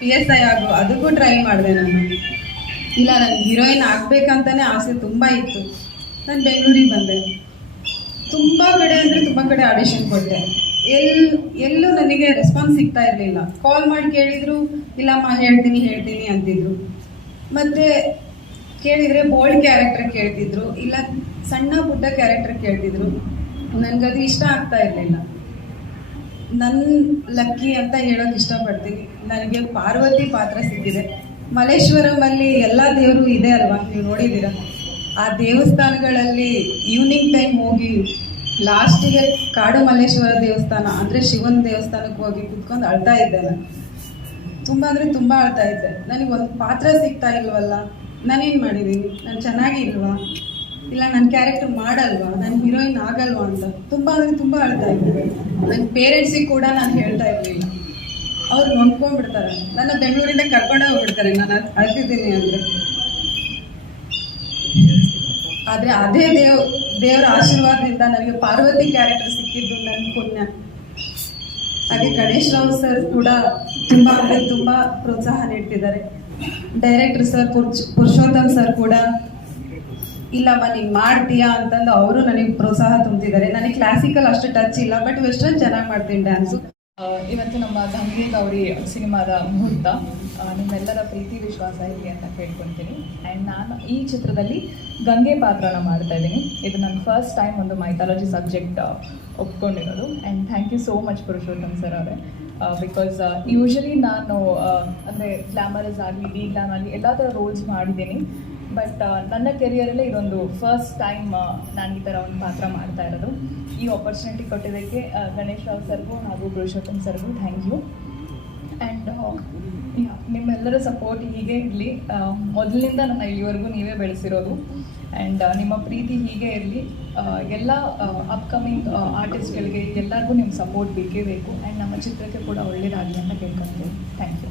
PSI ಆಗು ಅದಕ್ಕೂ try ಮಾಡಿದೆ ನಾನು. ಇಲ್ಲ ನನಗೆ ಹೀರೋಯಿನ್ ಆಗಬೇಕಂತಲೇ ಆಸೆ ತುಂಬ ಇತ್ತು. ನಾನು ಬೆಂಗಳೂರಿಗೆ ಬಂದೆ. ತುಂಬ ಕಡೆ ಅಂದರೆ ತುಂಬ ಕಡೆ ಆಡಿಷನ್ ಕೊಟ್ಟೆ. ಎಲ್ಲೂ ನನಗೆ ರೆಸ್ಪಾನ್ಸ್ ಸಿಗ್ತಾ ಇರಲಿಲ್ಲ. ಕಾಲ್ ಮಾಡಿ ಕೇಳಿದರು, ಇಲ್ಲಮ್ಮ ಹೇಳ್ತೀನಿ ಅಂತಿದ್ರು. ಮತ್ತು ಕೇಳಿದರೆ ಬೋಲ್ಡ್ ಕ್ಯಾರೆಕ್ಟರ್ ಕೇಳ್ತಿದ್ರು, ಇಲ್ಲ ಸಣ್ಣ ಪುಟ್ಟ ಕ್ಯಾರೆಕ್ಟರ್ ಕೇಳ್ತಿದ್ರು. ನನಗದು ಇಷ್ಟ ಆಗ್ತಾ ಇರಲಿಲ್ಲ. ನನ್ನ ಲಕ್ಕಿ ಅಂತ ಹೇಳೋಕೆ ಇಷ್ಟಪಡ್ತೀನಿ. ನನಗೆ ಪಾರ್ವತಿ ಪಾತ್ರ ಸಿಕ್ಕಿದೆ. ಮಲ್ಲೇಶ್ವರಮಲ್ಲಿ ಎಲ್ಲ ದೇವರು ಇದೆ ಅಲ್ವಾ, ನೀವು ನೋಡಿದ್ದೀರ. ಆ ದೇವಸ್ಥಾನಗಳಲ್ಲಿ ಈವ್ನಿಂಗ್ ಟೈಮ್ ಹೋಗಿ ಲಾಸ್ಟಿಗೆ ಕಾಡು ಮಲ್ಲೇಶ್ವರ ದೇವಸ್ಥಾನ ಅಂದರೆ ಶಿವನ ದೇವಸ್ಥಾನಕ್ಕೆ ಹೋಗಿ ಕುತ್ಕೊಂಡು ಅಳ್ತಾ ಇದ್ದೆ. ನಾನು ತುಂಬ ಅಂದರೆ ತುಂಬ ಅಳ್ತಾ ಇದ್ದೆ. ನನಗೆ ಒಂದು ಪಾತ್ರ ಸಿಗ್ತಾ ಇಲ್ವಲ್ಲ, ನಾನೇನು ಮಾಡಿದ್ದೀನಿ, ನಾನು ಚೆನ್ನಾಗಿ ಇಲ್ವಾ, ಇಲ್ಲ ನನ್ನ ಕ್ಯಾರೆಕ್ಟರ್ ಮಾಡಲ್ವಾ, ನಾನು ಹೀರೋಯಿನ್ ಆಗಲ್ವಾ ಅಂತ ತುಂಬ ಅಂದರೆ ತುಂಬ ಅಳ್ತಾ ಇದ್ದೆ. ನನ್ನ ಪೇರೆಂಟ್ಸಿಗೆ ಕೂಡ ನಾನು ಹೇಳ್ತಾ ಇರಲಿಲ್ಲ. ಅವ್ರು ನೊಂದ್ಕೊಂಡ್ಬಿಡ್ತಾರೆ, ನನ್ನ ಬೆಂಗಳೂರಿಂದ ಕರ್ಕೊಂಡೇ ಹೋಗ್ಬಿಡ್ತಾರೆ ನಾನು ಅಳ್ತಿದ್ದೀನಿ ಅಂದರೆ. ಆದರೆ ಅದೇ ದೇವರ ಆಶೀರ್ವಾದದಿಂದ ನನಗೆ ಪಾರ್ವತಿ ಕ್ಯಾರೆಕ್ಟರ್ ಸಿಕ್ಕಿದ್ದು ನನ್ನ ಪುಣ್ಯ. ಹಾಗೆ ಗಣೇಶ್ ರಾವ್ ಸರ್ ಕೂಡ ತುಂಬ ಅಂದರೆ ತುಂಬ ಪ್ರೋತ್ಸಾಹ ನೀಡ್ತಿದ್ದಾರೆ. ಡೈರೆಕ್ಟರ್ ಸರ್ ಪುರುಷೋತ್ತಮ್ ಸರ್ ಕೂಡ ಇಲ್ಲಮ್ಮ ನೀನು ಮಾಡ್ತೀಯಾ ಅಂತಂದು ಅವರು ನನಗೆ ಪ್ರೋತ್ಸಾಹ ತುಂಬ್ತಿದ್ದಾರೆ. ನನಗೆ ಕ್ಲಾಸಿಕಲ್ ಅಷ್ಟು ಟಚ್ ಇಲ್ಲ, ಬಟ್ ವೆಸ್ಟರ್ನ್ ಚೆನ್ನಾಗಿ ಮಾಡ್ತೀನಿ ಡ್ಯಾನ್ಸು. ಇವತ್ತು ನಮ್ಮ ಗಂಗೆ ಗೌರಿ ಸಿನಿಮಾದ ಮುಹೂರ್ತ. ನಿಮ್ಮೆಲ್ಲರ ಪ್ರೀತಿ ವಿಶ್ವಾಸ ಇರಲಿ ಅಂತ ಕೇಳ್ಕೊತೀನಿ. ಆ್ಯಂಡ್ ನಾನು ಈ ಚಿತ್ರದಲ್ಲಿ ಗಂಗೆ ಪಾತ್ರನ ಮಾಡ್ತಾ ಇದ್ದೀನಿ. ಇದು ನನ್ನ ಫಸ್ಟ್ ಟೈಮ್ ಒಂದು ಮೈಥಾಲಜಿ ಸಬ್ಜೆಕ್ಟ್ ಒಪ್ಕೊಂಡಿರೋದು. And thank you so much Purushottam sir ಅವರೇ. ಬಿಕಾಸ್ ಯೂಶಲಿ ನಾನು ಅಂದರೆ ಗ್ಲಾಮರಸ್ ಆಗಲಿ ಡಿ ಗ್ಲಾಮ್ ಆಗಲಿ ಎಲ್ಲ ಥರ ರೋಲ್ಸ್ ಮಾಡಿದ್ದೀನಿ. ಬಟ್ ನನ್ನ ಕೆರಿಯರಲ್ಲೇ ಇದೊಂದು ಫಸ್ಟ್ ಟೈಮ್ ನಾನು ಈ ಥರ ಒಂದು ಪಾತ್ರ ಮಾಡ್ತಾ ಇರೋದು. ಈ ಆಪರ್ಚುನಿಟಿ ಕೊಟ್ಟಿದ್ದಕ್ಕೆ ಗಣೇಶ್ ರಾವ್ ಸರ್ಗೂ ಹಾಗೂ ಪುರುಷೋತ್ತಮ್ ಸರ್ಗೂ ಥ್ಯಾಂಕ್ ಯು. ಆ್ಯಂಡ್ ನಿಮ್ಮೆಲ್ಲರ ಸಪೋರ್ಟ್ ಹೀಗೆ ಇರಲಿ. ಮೊದಲಿನಿಂದ ನನ್ನ ಇಲ್ಲಿವರೆಗೂ ನೀವೇ ಬೆಳೆಸಿರೋದು. ಆ್ಯಂಡ್ ನಿಮ್ಮ ಪ್ರೀತಿ ಹೀಗೆ ಇರಲಿ. ಎಲ್ಲ ಅಪ್ಕಮಿಂಗ್ ಆರ್ಟಿಸ್ಟ್ಗಳಿಗೆ ಎಲ್ಲರಿಗೂ ನಿಮ್ಮ ಸಪೋರ್ಟ್ ಬೇಕೇ ಬೇಕು. ಆ್ಯಂಡ್ ನಮ್ಮ ಚಿತ್ರಕ್ಕೆ ಕೂಡ ಒಳ್ಳೆಯದಾಗಲಿ ಅಂತ ಕೇಳ್ಕೊಳ್ತೀನಿ. Thank you.